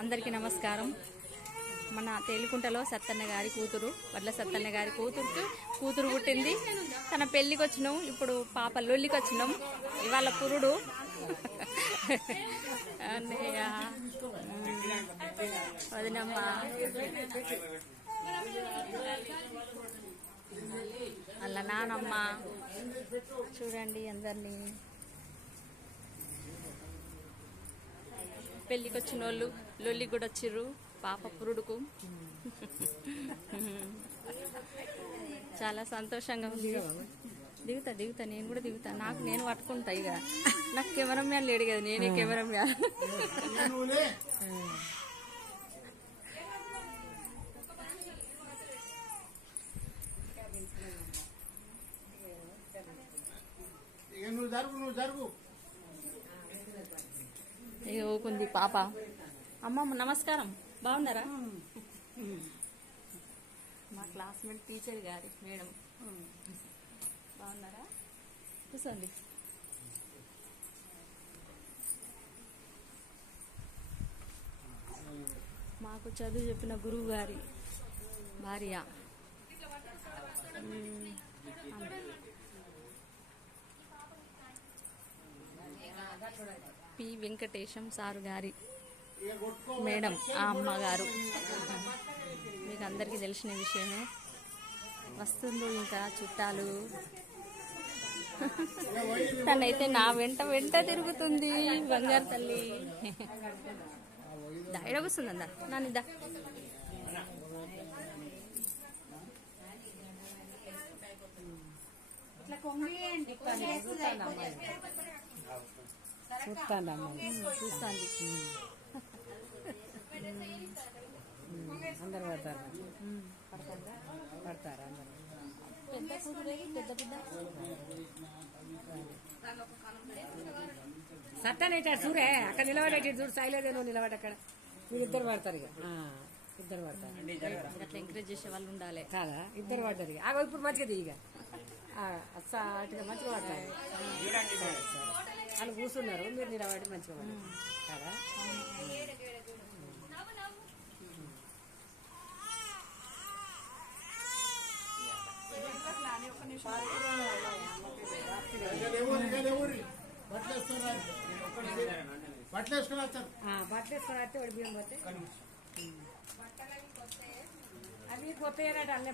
అందరికీ నమస్కారం. మన తేలికుంటలో సత్తన్న గారి కూతురు, వడ్ల సత్తన్న గారి కూతురు పుట్టింది. తన పెళ్లికి వచ్చినాం. ఇప్పుడు పాప లొల్లికి వచ్చినాం. ఇవాళ పురుడు అన్నయ్య వదినమ్మ అలా నానమ్మ చూడండి అందరినీ. పెళ్లికి వచ్చిన వాళ్ళు లొల్లికి కూడా వచ్చిర్రు పాప పురుడుకు. చాలా సంతోషంగా ఉంది. దిగుతా నేను కూడా దిగుతా. నేను పట్టుకుంటా. ఇక నాకు కెమెరా మ్యాన్ లేడు కదా, నేనే కెమెరా మ్యాన్. ఇక ఊకుంది పాప. అమ్మమ్మ నమస్కారం, బాగున్నారా? మా క్లాస్మేట్ టీచర్ గారి మేడం బాగున్నారా? కూర్చోండి. మాకు చదువు చెప్పిన గురువు గారి భార్య పి వెంకటేశం సారు గారి మేడం, ఆ అమ్మగారు. మీకు అందరికీ తెలిసిన విషయమే. వస్తుంది ఇంకా చుట్టాలు. తనైతే నా వెంట తిరుగుతుంది. బంగారు తల్లి ఎడగొస్తుందా నానిద్దా. చూస్తాండి. అందరు పడతారు అందరు. పెద్ద కూతురే పెద్ద సత్తనేటాడు చూడే, అక్కడ నిలబడేటి చూడు. సైలేదే నువ్వు నిలబడి అక్కడ. వీళ్ళిద్దరు పడతారు. ఇక ఇద్దరు పడతారు. అట్లా ఎంకరేజ్ చేసే వాళ్ళు ఉండాలి కాదా? ఇద్దరు పడ్డారు. ఇక ఇప్పుడు మంచిగా ఇక అట్లా మంచిగా పడతారు. వాళ్ళు కూర్చున్నారు, మీరు నిలబడి మంచిగా పడ్డారు కదా. బట్టలు వేసుకొని వస్తే వాడి బియ్యం పోతే అవి కొత్త అల్లే